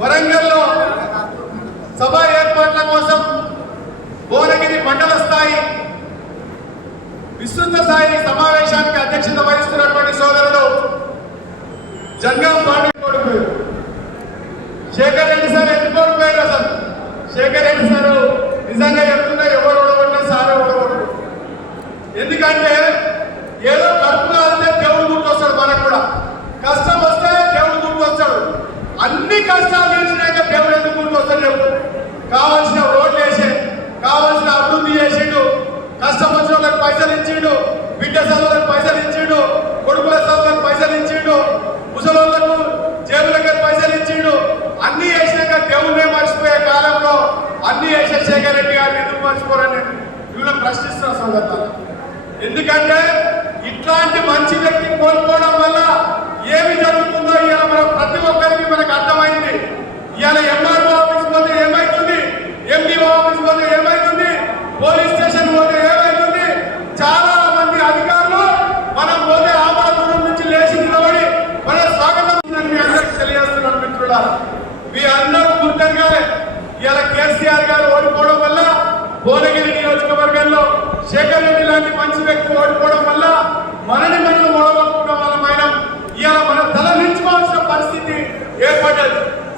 వరంగల్లో సభ ఏర్పాట్ల కోసం భువనగిరి మండల స్థాయి విస్తృత స్థాయి సమావేశానికి అధ్యక్షత వహిస్తున్నటువంటి సోదరుడు జంగం పాండే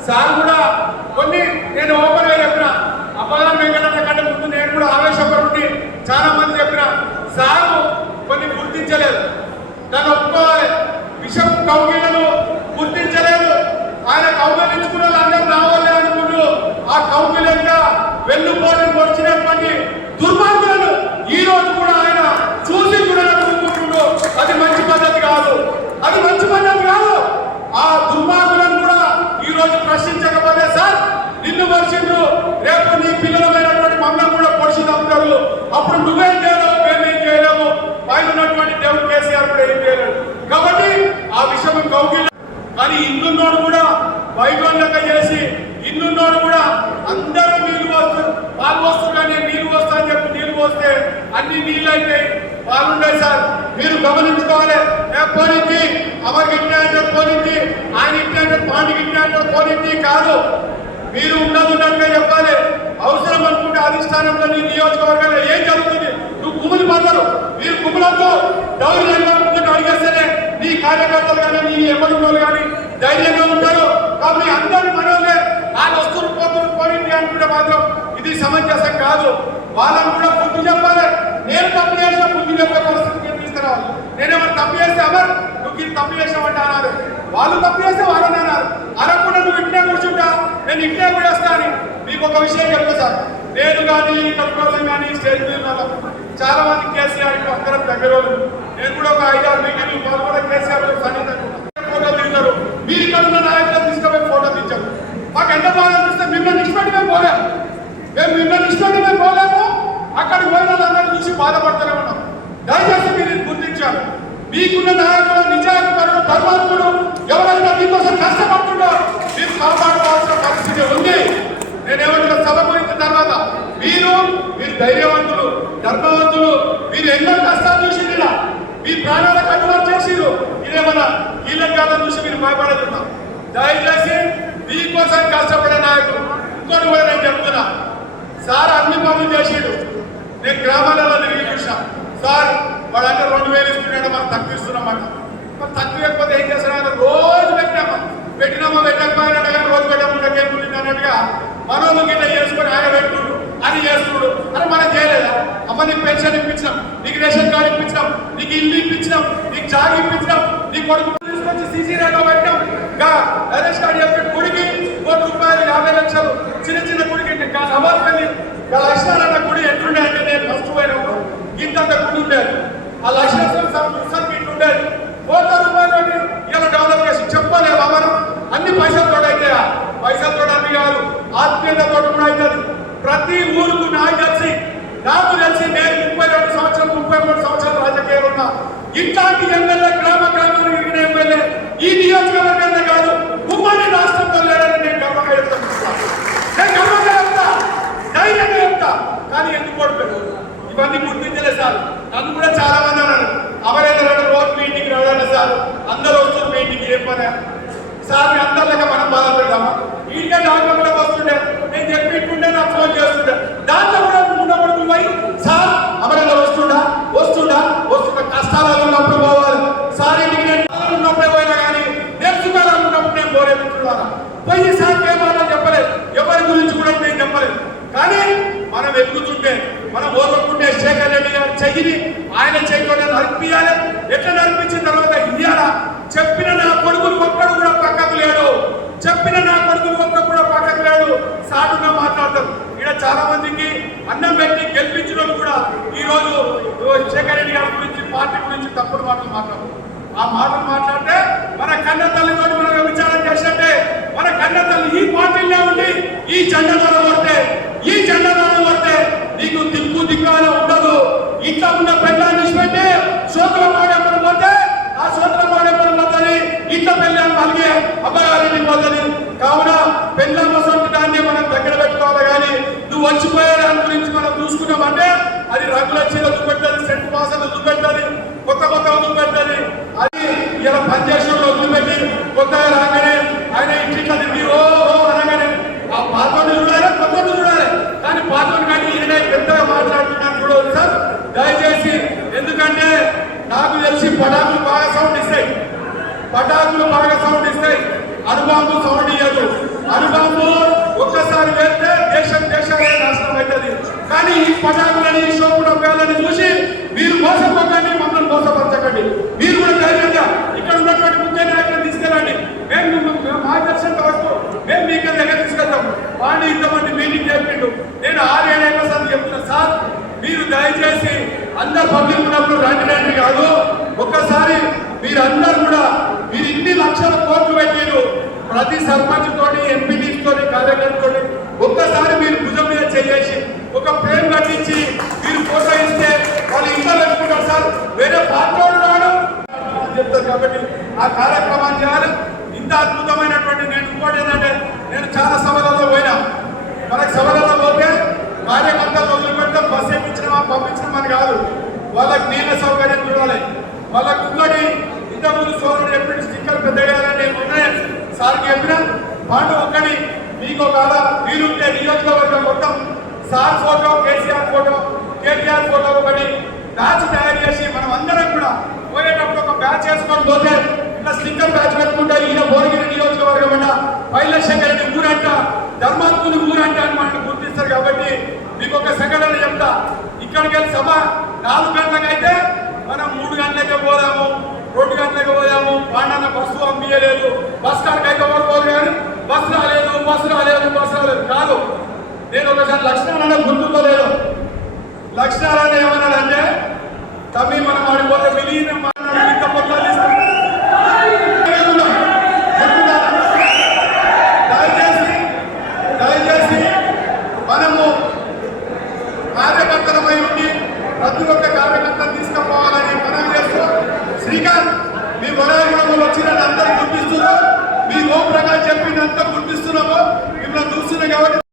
సార్ కూడా కొన్ని నేను ఓపెన్గా చెప్పిన. అప్పగా వెంకటన్న కంటే ముందు నేను కూడా ఆవేశపడి చాలా మంది చెప్పిన. సారు కొన్ని గుర్తించలేదు. దాన్ని ఒప్పుకోవాలి. విషం కౌగిలను గుర్తించలేదు. ఆయన కౌగిలించుకున్న వాళ్ళందరూ రావాలి అనుకుంటూ ఆ కౌగిలంగా వెన్నుపోటు పొడిచినటువంటి దుర్మార్గులను ఈ రోజు కూడా ఆయన చూసి చూడాలనుకుంటున్నాడు అది మంచి పద్ధతి కాదు అది మంచి పద్ధతి కాదు ఆ దుర్మార్గులను కూడా ఈ రోజు ప్రశ్నించకపోతే సార్ నిన్ను మర్చిండ్రు రేపు నీ పిల్లలమైనటువంటి మమ్మల్ని కూడా పొడిచి తప్పుతారు అప్పుడు నువ్వేం చేయలేవు మేమేం చేయలేము పైన ఉన్నటువంటి దేవుడు కేసీఆర్ కూడా ఏం చేయలేడు కాబట్టి ఆ విషయం కౌగిలి కానీ ఇన్నున్నోడు కూడా వైద్యులక చేసి ఇన్నున్నోడు కూడా అందరూ నీళ్ళు వస్తారు వాళ్ళు వస్తారు కానీ నీళ్ళు వస్తా అని చెప్పి నీళ్ళు వస్తే అన్ని నీళ్ళు అయితాయి పాలు సార్. మీరు గమనించుకోవాలి. ఏ పోనింది అమర్ ఇంటి పోనింది ఆయన ఇంటి పాండికి ఇంటి పోనింది కాదు. మీరు ఉన్నది ఉన్నట్టుగా చెప్పాలి. అవసరం అనుకుంటే అధిష్టానంలో నీ నియోజకవర్గంలో ఏం జరుగుతుంది? నువ్వు కుమిలి పడతారు. మీరు కుమిలతో దౌర్యంగా ముందుకు అడిగేస్తేనే నీ కార్యకర్తలు కానీ నీ ఎమ్మెల్యేలు కానీ ధైర్యంగా ఉంటారు. కాబట్టి అందరి మనోలే. ఆ వస్తువులు పోతులు పోయింది అనుకుంటే మాత్రం ఇది సమంజసం కాదు. వాళ్ళని కూడా బుద్ధి చెప్పాలి. నేను తప్పు చేసిన బుద్ధి చెప్పే పరిస్థితికి తీసుకురావాలి నేనేమన్నా తప్పు చేస్తే అమర్ నువ్వు ఇది తప్పు చేసావంటే అన్నారు వాళ్ళు తప్పు చేస్తే వాళ్ళని అన్నారు అనకుండా నువ్వు ఇంటే కూర్చుంటా నేను ఇంటే కూడా వస్తా మీకు ఒక విషయం చెప్తా సార్. నేను కానీ కట్టుకోసం కానీ స్టేట్ మీద చాలా మంది కేసీఆర్ అందరం దగ్గర నేను కూడా ఒక ఐదారు మీటింగ్లు పాల్గొన్న కేసీఆర్తో సన్నిహితంగా ఫోటో దిగుతారు మీరు ఇక్కడ ఉన్న నాయకులు తీసుకుపోయి ఫోటో దించాం మాకు ఎంత బాగా అనిపిస్తే మిమ్మల్ని ఇష్టపడి మేము పోలేము మేము మిమ్మల్ని ఇష్టపడి మేము పోలేము అక్కడికి పోయిన వాళ్ళందరూ చూసి బాధపడుతూనే ఉన్నాం. దయచేసి మీరు గుర్తించారు మీకున్న నాయకుడు నిజాయితీ పరుడు ధర్మాత్ముడు ఎవరైనా మీకోసం కష్టపడుతుండో మీరు కాపాడుకోవాల్సిన పరిస్థితి ఉంది. నేనేమంటున్నా సభ గురించి తర్వాత మీరు మీరు ధైర్యవంతులు ధర్మవంతులు మీరు ఎన్నో కష్టాలు చూసింది ఇలా మీ ప్రాణాల కట్టుబడి చేసిరు ఇదేమన్నా వీళ్ళ కాలం చూసి మీరు భయపడుతున్నాం దయచేసి మీకోసం కష్టపడే నాయకులు ఇంకోటి కూడా నేను చెప్తున్నా. సార్ అన్ని పనులు చేసిండు. నేను గ్రామాలలో తిరిగి చూసా సార్ వాళ్ళంటే రెండు వేలు ఇస్తున్నాడు మనం తక్కువ ఇస్తున్నామంట. మరి తక్కువ ఇవ్వకపోతే ఏం చేస్తాడు రోజు పెట్టాము? పెట్టినామా పెట్టకపోయినా కానీ రోజు పెట్టకుండా అన్నట్టుగా మనోళ్ళు గిట్ల చేసుకొని ఆయన పెట్టుడు అని చేస్తుడు అని మనం చేయలేదా? అమ్మ నీకు పెన్షన్ ఇప్పించాం నీకు రేషన్ కార్డు ఇప్పించాం నీకు ఇల్లు ఇప్పించినాం నీకు జాగ్ ఇప్పించాం నీ కొడుకు తీసుకొచ్చి సీసీ రేఖ పెట్టాం. గా నరేష్ గారు చెప్పిన గుడికి కోటి రూపాయలు యాభై లక్షలు చిన్న చిన్న గుడికి ఇంకా నవాజ్పల్లి అక్షరాలు ఆ లక్ష సబ్మిట్ ఉండేది కోట్ల రూపాయలు ఇలా డెవలప్ చేసి చెప్పలేమా మనం అన్ని పైసలతో అయితే పైసలతో అన్ని కాదు ఆత్మీయతతో కూడా అవుతుంది ప్రతి ఊరుకు నాకు తెలిసి నాకు తెలిసి నేను ముప్పై రెండు సంవత్సరాలు ముప్పై మూడు సంవత్సరాలు రాజకీయాలు ఉన్నా. ఇట్లాంటి ఎమ్మెల్యే గ్రామ గ్రామాన్ని విరిగిన ఎమ్మెల్యే. ఈ నియోజకవర్గంలో కాదు ఉమ్మడి రాష్ట్రంలో లేడని నేను గర్వంగా చెప్తాను నేను గర్వంగా చెప్తా ధైర్యంగా చెప్తా. కానీ ఎందుకు ఓడిపోయాను ఇవన్నీ గుర్తించలే సార్. నన్ను కూడా చాలా మంది అన్నారు. అవరేంద్ర రోజు మీ ఇంటికి సార్. అందరూ వస్తారు మీ ఇంటికి సార్ మీ అందరిలాగా మనం బాధపడ్డామా వీడికే కూడా వస్తుండే. నేను చెప్పిట్టుండే నాకు ఫోన్ చేస్తుండే. దాంట్లో కూడా ఉన్నప్పుడు పడుకున్నాయి సార్ అవరేంద్ర వస్తుండా? వస్తుండా? వస్తుండ కష్టాలలో ఉన్నప్పుడు మనం ఎక్కుతుంటే మనం ఓర్వకుంటే శేఖర్ రెడ్డి గారు చెయ్యిని ఆయన చెయ్యితోనే నడిపించాలి ఎట్లా నడిపించిన తర్వాత ఇయ్యాలా? చెప్పిన నా కొడుకులు ఒక్కడు కూడా పక్కకు లేడు. చెప్పిన నా కొడుకులు ఒక్కడు కూడా పక్కకు లేడు. సాటుగా మాట్లాడతారు. ఇక్కడ చాలా మందికి అన్నం పెట్టి గెలిపించిన వాళ్ళు కూడా ఈ రోజు శేఖర్ రెడ్డి గారి గురించి పార్టీ గురించి తప్పుడు మాటలు మాట్లాడతారు. ఆ మాటలు మాట్లాడితే మన కన్న తల్లితో మనం విచారం చేసినట్టే మన కన్న తల్లి ఈ పార్టీలో ఉండి ఈ జెండా కొడితే ఈ జెండా కొడితే నీకు దిక్కు దిక్కాలో ఉండదు ఇంట్లో ఉన్న పెళ్ళాన్ని ఇచ్చిపెట్టి సోదర మాడేపడి పోతే ఆ సోదర మాడేపడి పోతుంది ఇంట్లో పెళ్ళాన్ని మళ్ళీ అబ్బాయి పోతుంది. కావున పెళ్ళ వసంత మనం దగ్గర పెట్టుకోవాలి కానీ నువ్వు వచ్చిపోయే దాని గురించి మనం చూసుకున్నామంటే అది రంగుల చీర చూపెట్టదు సెంటు మాసాలు చూపెట్టదు కొత్త కొత్త చూపెట్టదు అది ఇలా పనిచేసిన వదిలిపెట్టి కొత్తగా రాగానే ఆయన ఇంటికి తిరిగి ఓ అనగానే ఆ పాత్రను చూడాలి కొత్తను చూడాలి. కానీ పాత్రను కానీ ఈయన పెద్దగా మాట్లాడుతున్నాను చూడవచ్చు సార్ దయచేసి ఎందుకంటే వచ్చి పటాకులు బాగా సౌండ్ ఇస్తాయి. పటాకులు బాగా సౌండ్ ఇస్తాయి. అనుబాంబు సౌండ్ ఇయ్యదు. అనుబాంబు ఒక్కసారి వేస్తే దేశం దేశాలే నాశనం అవుతుంది. కానీ ఈ పటాకులని ఈ షోపుల పేర్లని చూసి మీరు మోసపోకండి మమ్మల్ని మోసపరచకండి. మీరు కూడా ధైర్యంగా ఇక్కడ ఉన్నటువంటి ముఖ్య నాయకులను తీసుకెళ్ళండి. మేము మేము- మేము మేము మీ ఇక్కడ దగ్గర తీసుకెళ్తాం. వాడిని ఇంతమంది మీటింగ్ చెప్పిండు నేను ఆరేళ్ళ సార్ చెప్తున్నా సార్ మీరు దయచేసి అందరు పబ్లిక్ ఉన్నప్పుడు రండి రండి కాదు. ఒక్కసారి మీరందరూ కూడా మీరు ఇన్ని లక్షల కోట్లు పెట్టారు ప్రతి సర్పంచ్ తోటి ఎంపీటీస్ తోటి కార్యకర్తతోటి ఒక్కసారి మీరు భుజం మీద చేసి ఒక ప్రేమ కట్టించి మీరు ఫోటో ఇస్తే వాళ్ళు ఇంకా పెట్టుకుంటారు సార్. వేరే పార్టీ రాడు. చెప్తారు కాబట్టి ఆ కార్యక్రమాన్ని చేయాలి. ఇంత అద్భుతమైనటువంటి నేను ఇంకోటి ఏంటంటే నేను చాలా సభలలో పోయినా. మనకు సభలలో పోతే కార్యకర్తలు వదిలిపెట్టడం బస్సు ఎక్కించడమా పంపించడం అని కాదు. వాళ్ళకి నీళ్ళ సౌకర్యం చూడాలి. వాళ్ళకి ఇంకోటి ఇంతకుముందు సోదరుడు ఎప్పుడు స్టిక్కర్ పెద్దగా నేను ఉన్నాయి? సార్కి చెప్పిన? పాండు ఒక్కడి మీకు ఒకవేళ వీలుంటే నియోజకవర్గం మొత్తం sir photo KCR photo KTR photo ఒకటి బ్యాచ్ తయారు చేసి మనం అందరం కూడా పోయేటప్పుడు ఒక బ్యాచ్ చేసుకొని పోతే ఇట్లా స్టిక్కర్ బ్యాచ్ పెట్టుకుంటే ఈయన భోగిరి నియోజకవర్గం అంట పైలశంకర్ ఊరంట ధర్మాత్ముని ఊరంట అని మనల్ని గుర్తిస్తారు కాబట్టి మీకు ఒక సంఘటన చెప్తా. ఇక్కడికి వెళ్ళి సభ నాలుగు గంటలకైతే మనం మూడు గంటలకే పోదాము రెండు గంటలకు పోదాము. పాండన్న బస్సు పంపించలేదు. బస్ కాడికి అయితే ఎవరు పోదు కానీ బస్సు రాలేదు బస్సు రాలేదు బస్సు రాలేదు. కాదు. నేను ఒకసారి లక్షణాలనే గుర్తుందో లేదు లక్షణాలనే ఏమన్నాడంటే తమ్మి మనం ఆడిపోతే విలీనం